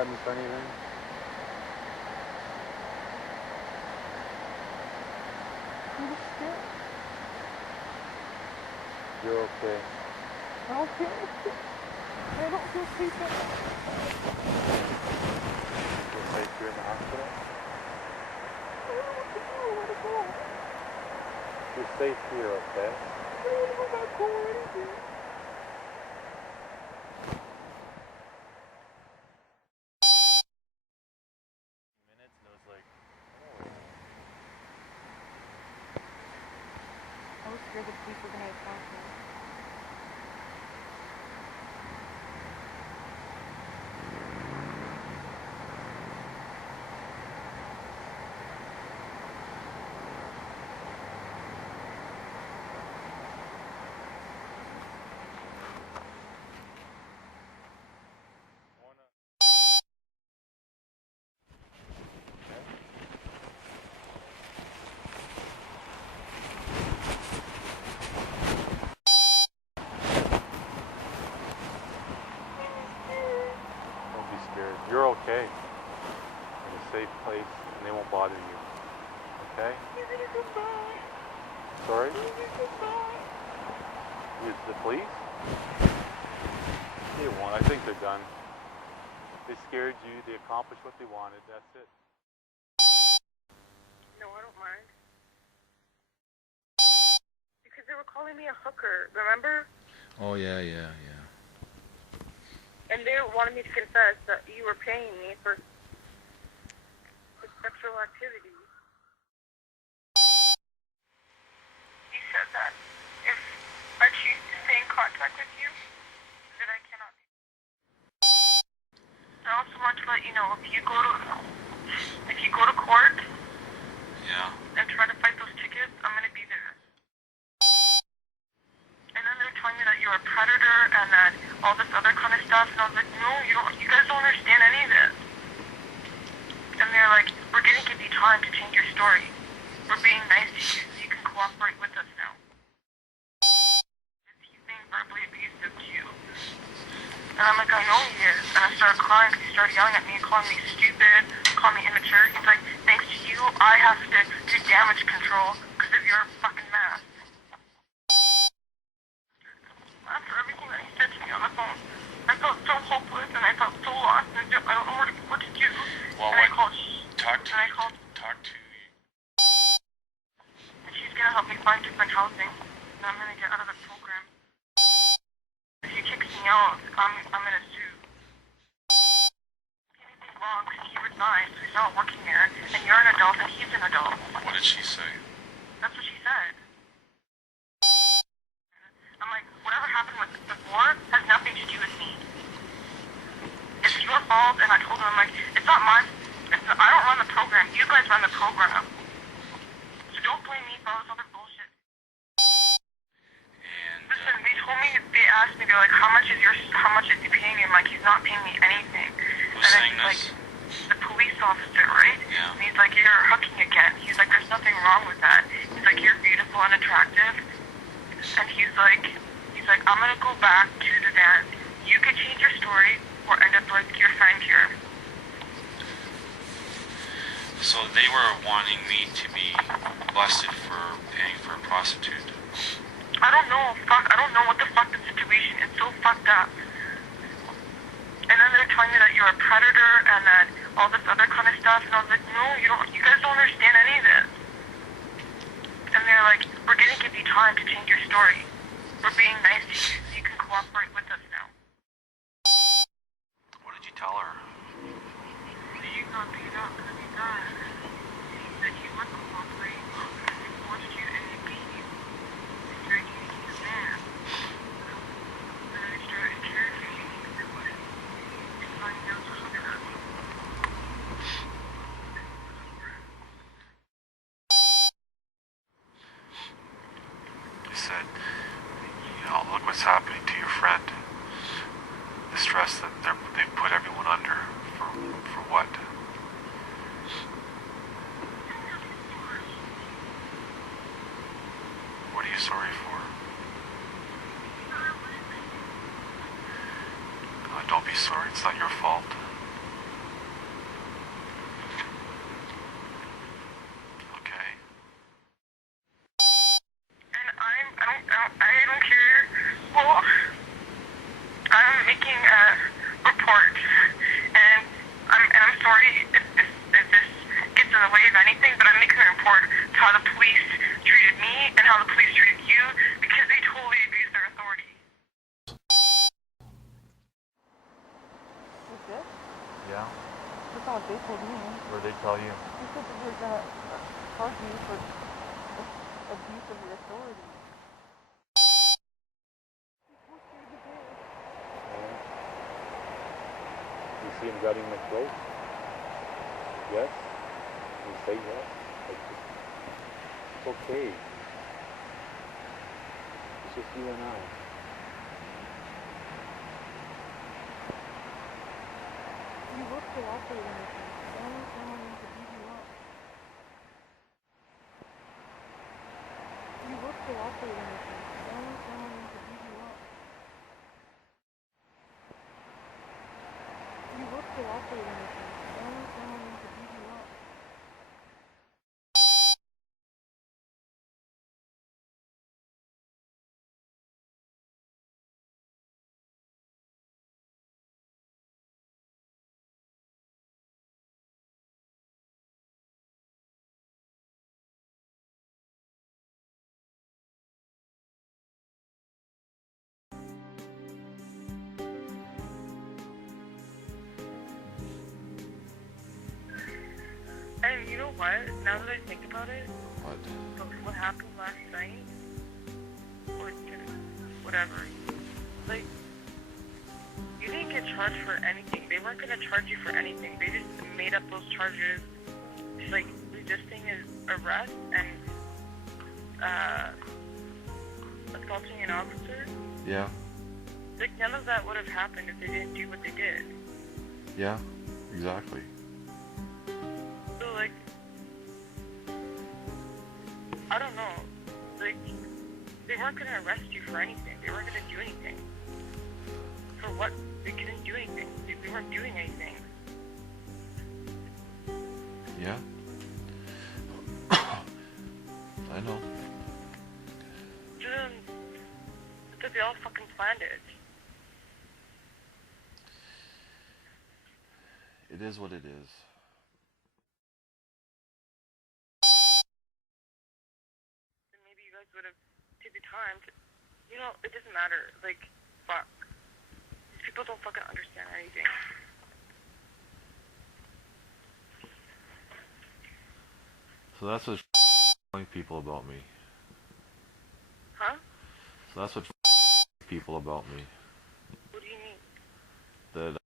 have in front of you then? I'm just scared. You're okay. I don't feel safe. I don't feel safe at all. Feel safe here in the hospital? I don't know what to do. Where to go? You're safe here, okay? I don't want to go back home or anything. Minutes and it was like, I was scared the police were gonna attack me. don't be scared. You're okay. In a safe place and they won't bother you. Okay? You're gonna come back. Sorry? You're gonna come back. It's the police? They won't. I think they're done. They scared you. They accomplished what they wanted. That's it. No, I don't mind. Because they were calling me a hooker, remember? Oh, yeah. And they wanted me to confess that you were paying me for sexual activity. You said that if I choose to stay in contact with you, that I cannot be. I also want to let you know if you go to court Yeah. and try to fight those tickets, I'm gonna be there. And then they're telling me that you're a predator and that all this other kind of stuff, and I was like, no, you guys don't understand any of this. And they're like, we're gonna give you time to change your story. We're being nice to you so you can cooperate with us now. He's being verbally abusive to you. And I'm like, I know he is. And I started crying because he started yelling at me, calling me stupid, calling me immature. He's like, thanks to you, I have to do damage control because of your fucking mask. After everything that he said to me on the phone, I felt so hopeless and I felt so lost and I don't know what to do. Well, and I called talk to you. and she's gonna help me find different housing and I'm gonna get out of the program. If he kicks me out, I'm gonna sue. Anything wrong because he resigned, so he's not working there, and you're an adult and he's an adult. What did she say? That's what she said. I'm like, whatever happened with before has nothing to do with me. It's your fault, and I told him, I'm like, it's not my, I don't run the program, you guys run the program. So don't blame me for all this other bullshit. And Listen, they asked me, they're like, how much is he paying me? I'm like, he's not paying me anything. who's saying like, this? the police officer, right? Yeah. And he's like, you're hooking again. He's like, there's nothing wrong with that. He's like, you're beautiful and attractive. And he's like, I'm gonna go back to the van. You could change your story or end up like your friend here. So they were wanting me to be busted for paying for a prostitute. I don't know. I don't know what the fuck the situation is. So fucked up. And then they're telling me that you're a predator and that all this other kind of stuff. And I was like, no, you guys don't understand any of this. And they're like, we're gonna give you time to change your story. We're being nice to you so you can cooperate with us now. What did you tell her? She's not being up because he died. He said you would cooperate. He forced you and he beat you. And you're eating his man. And then I started interrogating you. And finding out to hook up. They said, look what's happening to your friend. The stress that they've put everyone under. For what? What are you sorry for? Don't be sorry, it's not your fault. abuse of your authority. You see him gutting my throat? Yes? You say yes? Like, it's okay. It's just you and I. You look cooperating with me. Someone's going to beat you up. You look cooperating with me. Someone's going to beat you up. You look cooperating with me. Someone's going to beat you up. And you know what? Now that I think about it, what happened last night, or whatever, like, you didn't get charged for anything. They weren't gonna charge you for anything. They just made up those charges, like resisting arrest and assaulting an officer. Yeah. Like, none of that would have happened if they didn't do what they did. Yeah, exactly. So, like, I don't know. Like, they weren't going to arrest you for anything. They weren't going to do anything. For what? They couldn't do anything. They weren't doing anything. Yeah. I know. Because they all fucking planned it. It is what it is. Maybe you guys would have taken the time to, you know, it doesn't matter. Like, fuck. These people don't fucking understand anything. So that's what's telling people about me. Huh? So that's what people about me. What do you mean? That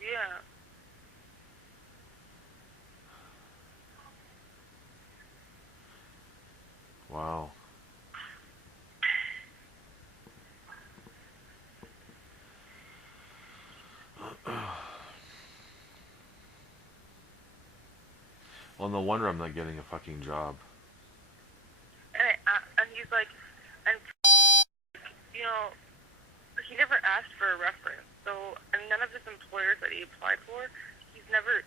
Yeah. wow. Well, no wonder I'm not getting a fucking job. And he's like, and you know, he never asked for a reference. So, and none of his employers that he applied for, he's never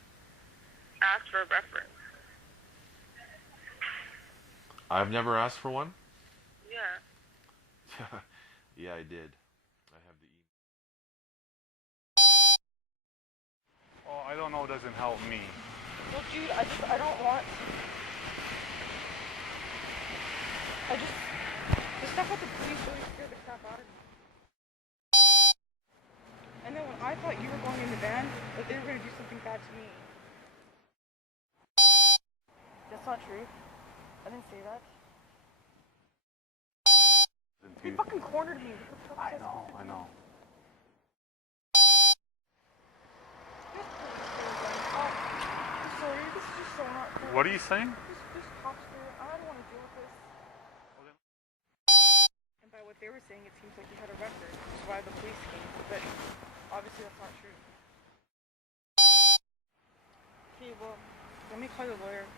asked for a reference. I've never asked for one? Yeah. Yeah, I did. I have the email. Oh, I don't know, it doesn't help me. Well, dude, I don't want. The stuff with the police really scared the crap out of me. And then when I thought you were going in the van, that they were going to do something bad to me. That's not true. I didn't say that. You fucking cornered me. I know. I'm sorry, this is just so not cool. What are you saying? This cops here, I don't want to deal with this. And by what they were saying, it seems like you had a record, which is why the police came. But obviously that's not true. Okay, well, let me call your lawyer.